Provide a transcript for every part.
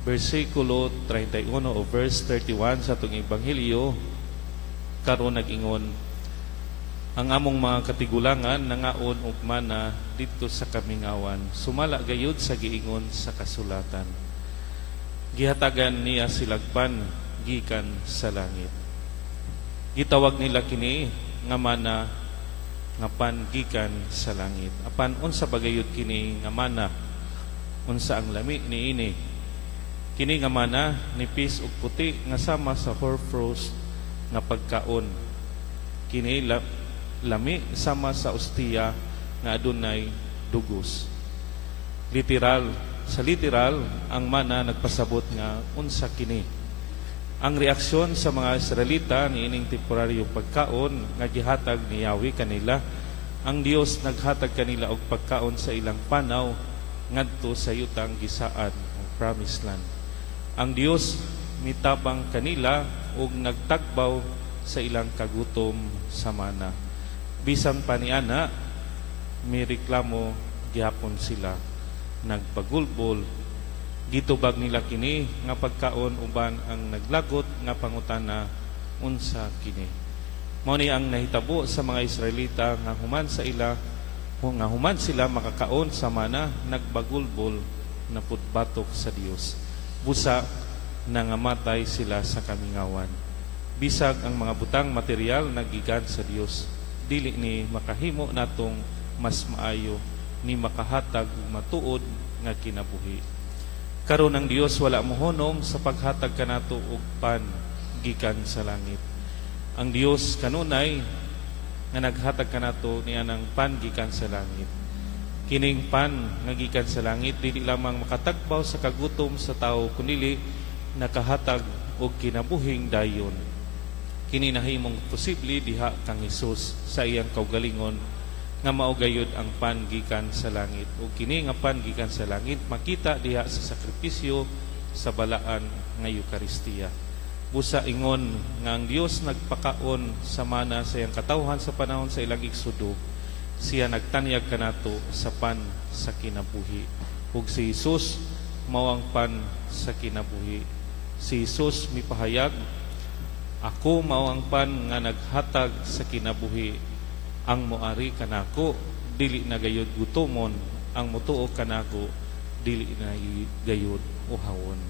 versikulo 31 o verse 31 sa itong Ebanghelyo, karon nag-ingon, ang among mga katigulangan nangaon ug mana dito sa kamingawan, sumala gayud sa giingon sa kasulatan. Gihatagan niya silagpan gikan sa langit. Gitawag nila kini nga mana nga pan gikan sa langit. Apan unsa bagayud kini nga mana? Unsa ang lami niini? Kini nga mana nipis ug puti nga sama sa hoarfrost nga pagkaon. Kini lami sama sa ostiya nga adunay dugos. Sa literal ang mana nagpasabot nga unsa kini. Ang reaksyon sa mga Israelita niining temporaryong pagkaon nga gihatag ni Yahweh kanila, ang Dios naghatag kanila og pagkaon sa ilang panaw ngadto sa yutang gisaan o promised land. Ang Dios mitabang kanila og nagtagbaw sa ilang kagutom sa mana. Bisan pa niana, may reklamo gihapon sila. Nagpagulbol, gitubag nila kini nga pagkaon uban ang naglagot nga pangutana unsa kini. Mao ni ang nahitabo sa mga Israelita nga human sila makakaon sa mana, nagbagulbol na putbatok sa Dios. Busa nangamatay sila sa kamingawan. Bisag ang mga butang material nagigan sa Dios, dili ni makahimo natong mas maayo ni makahatag matuod nga kinabuhi. Karon ang Dios wala mohonong sa paghatag kanato og pan gikan sa langit. Ang Dios kanunay nga naghatag kanato niya ng pan gikan sa langit. Kining pan nga gikan sa langit dili lamang makatagbaw sa kagutom sa tao kunili nakahatag og kinabuhing dayon. Kini nahimong posible diha kang Hesus sa iyang kaugalingon nga maugayod ang pan gikan sa langit. O kini nga pan gikan sa langit makita diha sa sakripisyo sa balaan nga Eukaristiya. Busa ingon nga ang Dios nagpakaon sa mana sa iyang katawhan sa panahon sa ilang igsudo, siya nagtanyag kanato sa pan sa kinabuhi. Ug si Hesus mao ang pan sa kinabuhi. Si Hesus mipahayag, ako mao ang pan nga naghatag sa kinabuhi. Ang moari kanako dili na gayud gutomon, ang motuo kanako dili na gayud uhawon.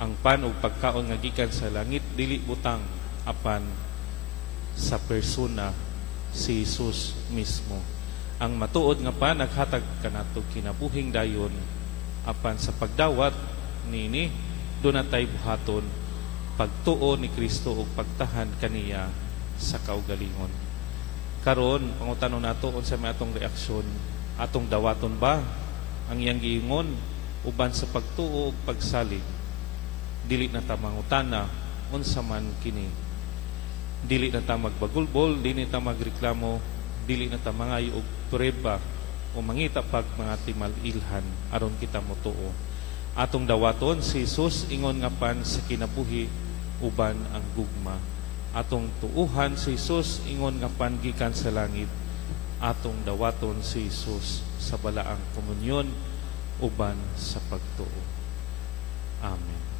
Ang pan ug pagkaon nga gikan sa langit dili butang, apan sa persona si Jesus mismo. Ang matuod nga pan naghatag kanato kinabuhing dayon, apan sa pagdawat nini dunay buhaton pagtuo ni Kristo ug pagtahan kaniya sa kaugalingon. Karon pangutanon nato unsa may atong reaksyon, atong dawaton ba ang iyang giingon uban sa pagtuo ug pagsalig? Dili na ta mangutana unsa man kini. Dili na ta magbagulbol, dili na ta magreklamo, dili na ta mangayo og prueba o mangita pag mga timal-ilhan aron kita motuo. Atong dawaton si Jesus ingon nga pan sa kinabuhi uban ang gugma. Atong tuuhan si Jesus ingon nga pan gikan sa langit. Atong dawaton si Jesus sa balaang komunyon uban sa pagtuo. Amen.